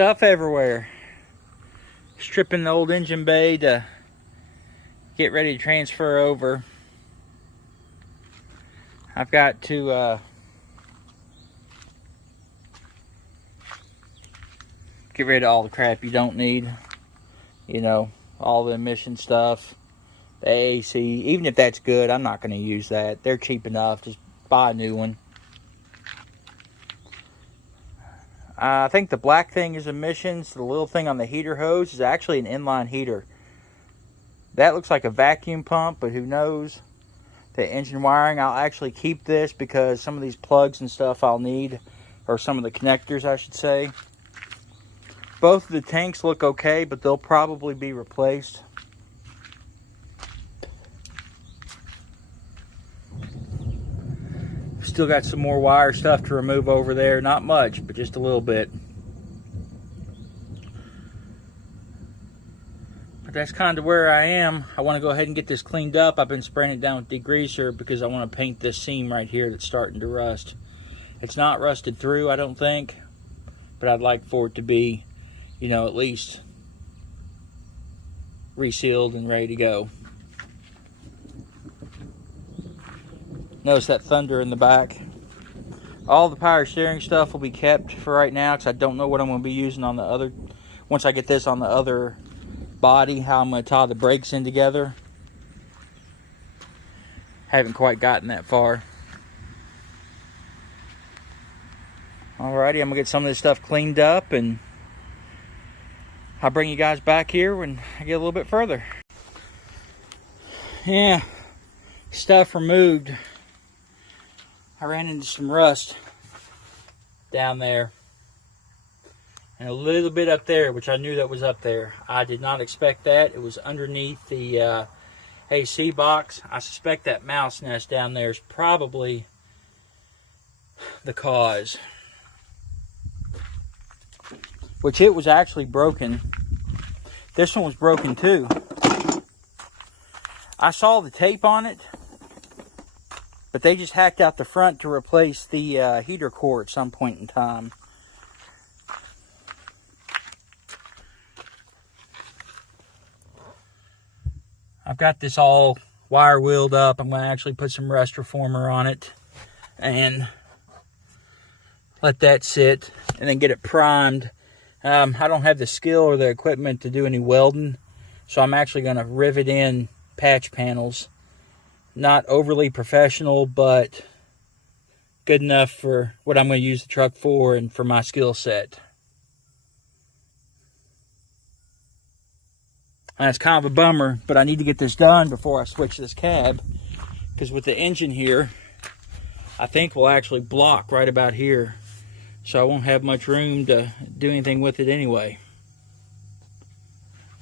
Stuff everywhere. Stripping the old engine bay to get ready to transfer over. I've got to get rid of all the crap you don't need. You know, all the emission stuff, the AC. Even if that's good, I'm not going to use that. They're cheap enough. Just buy a new one. I think the black thing is emissions. The little thing on the heater hose is actually an inline heater. That looks like a vacuum pump, but who knows? The engine wiring, I'll actually keep this because some of these plugs and stuff I'll need, or some of the connectors I should say. Both of the tanks look okay, but they'll probably be replaced. Still got some more wire stuff to remove over there. Not much, but just a little bit. But that's kind of where I am. I want to go ahead and get this cleaned up. I've been spraying it down with degreaser because I want to paint this seam right here that's starting to rust. It's not rusted through, I don't think, but I'd like for it to be, you know, at least resealed and ready to go. Notice that thunder in the back. All the power steering stuff will be kept for right now because I don't know what I'm going to be using on the other, once I get this on the other body, how I'm going to tie the brakes in together. Haven't quite gotten that far. Alrighty, I'm going to get some of this stuff cleaned up and I'll bring you guys back here when I get a little bit further. Yeah, stuff removed. I ran into some rust down there and a little bit up there, which I knew that was up there. I did not expect that. It was underneath the AC box. I suspect that mouse nest down there is probably the cause. Which it was actually broken. This one was broken too. I saw the tape on it, but they just hacked out the front to replace the heater core at some point in time. I've got this all wire wheeled up. I'm going to actually put some rust reformer on it and let that sit and then get it primed. I don't have the skill or the equipment to do any welding, so I'm actually going to rivet in patch panels. Not overly professional, but good enough for what I'm going to use the truck for and for my skill set. And it's kind of a bummer, but I need to get this done before I switch this cab, because with the engine here, I think we'll actually block right about here. So I won't have much room to do anything with it anyway.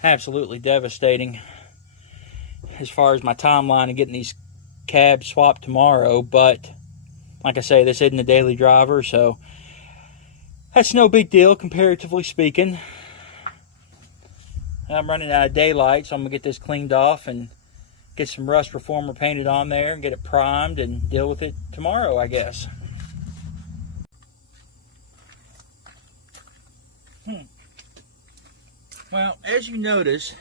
Absolutely devastating as far as my timeline of getting these cabs swapped tomorrow. But like I say, this isn't a daily driver, so that's no big deal comparatively speaking. I'm running out of daylight, so I'm going to get this cleaned off and get some rust reformer painted on there and get it primed and deal with it tomorrow, I guess. Well, as you notice,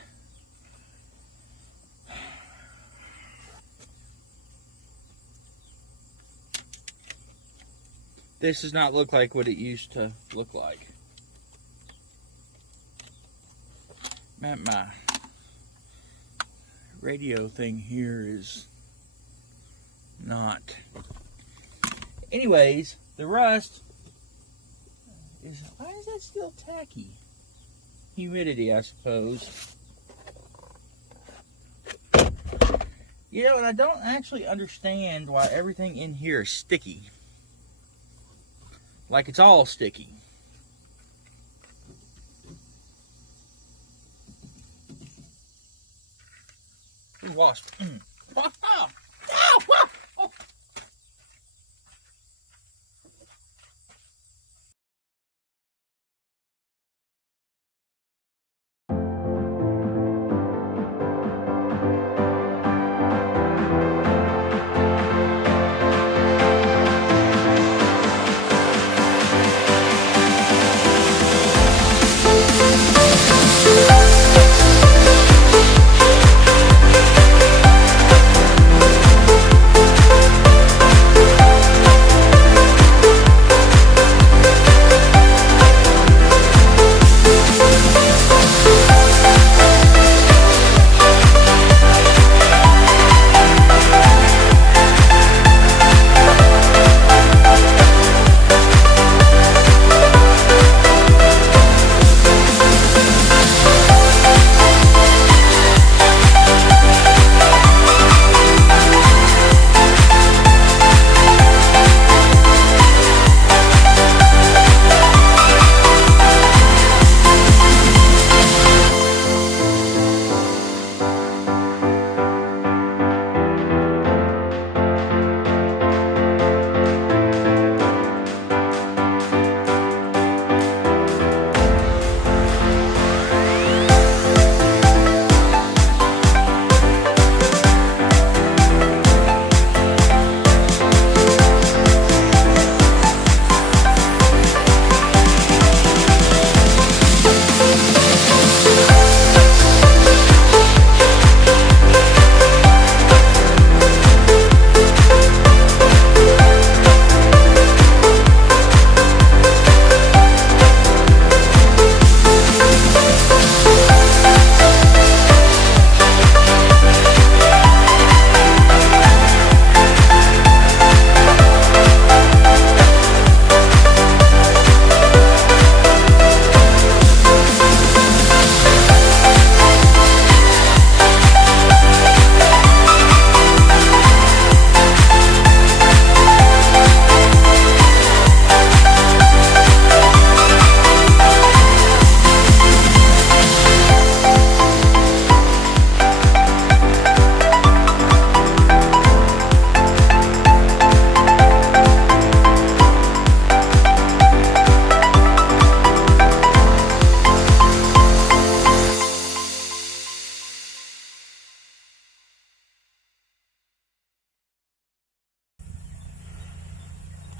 this does not look like what it used to look like. Man, my radio thing here is not. Anyways, the rust is, why is that still tacky? Humidity, I suppose. You know, and I don't actually understand why everything in here is sticky. Like it's all sticky. Ooh, wasp. Wow.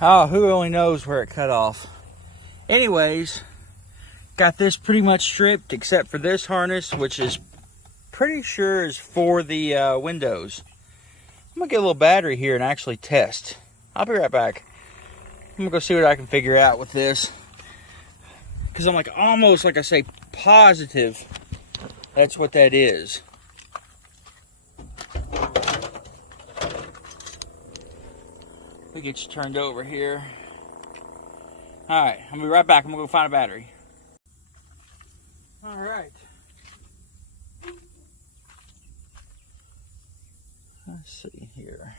Oh, who only knows where it cut off. Anyways, got this pretty much stripped except for this harness, which is pretty sure is for the windows. I'm gonna get a little battery here and actually test. I'll be right back. I'm gonna go see what I can figure out with this, because I'm like almost, like I say, positive that's what that is. Let me get you turned over here. All right, I'm gonna be right back. I'm gonna go find a battery. All right. Let's see here.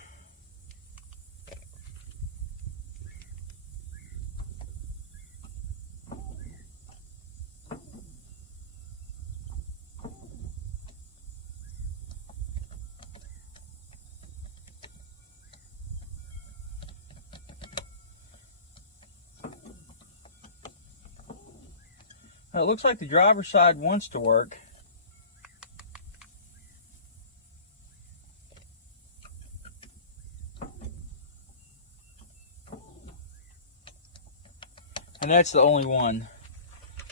It looks like the driver's side wants to work. And that's the only one.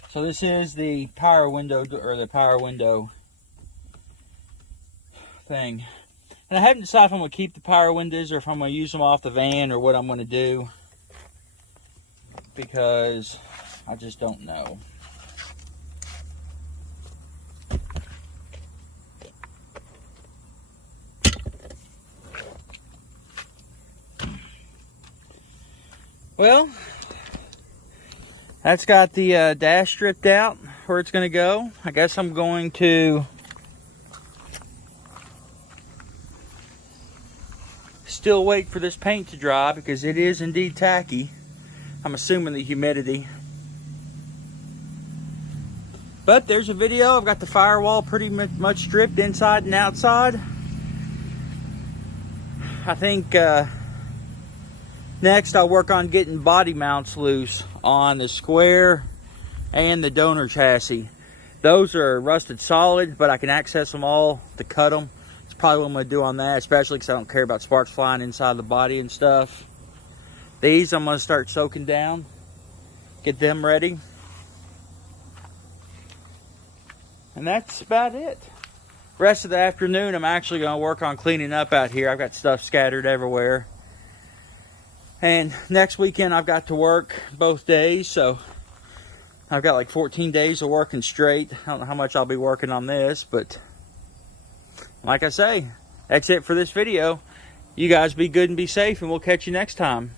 So this is the power window, or the power window thing. And I haven't decided if I'm going to keep the power windows or if I'm going to use them off the van or what I'm going to do, because I just don't know. Well, that's got the dash stripped out where it's going to go. I guess I'm going to still wait for this paint to dry, because it is indeed tacky. I'm assuming the humidity. But there's a video. I've got the firewall pretty much stripped inside and outside. I think next I'll work on getting body mounts loose on the square and the donor chassis. Those are rusted solid, but I can access them all to cut them. It's probably what I'm going to do on that, especially because I don't care about sparks flying inside the body and stuff. These I'm going to start soaking down, get them ready. And that's about it. Rest of the afternoon I'm actually going to work on cleaning up out here. I've got stuff scattered everywhere. And next weekend I've got to work both days, so I've got like 14 days of working straight. I don't know how much I'll be working on this, but like I say, that's it for this video. You guys be good and be safe, and we'll catch you next time.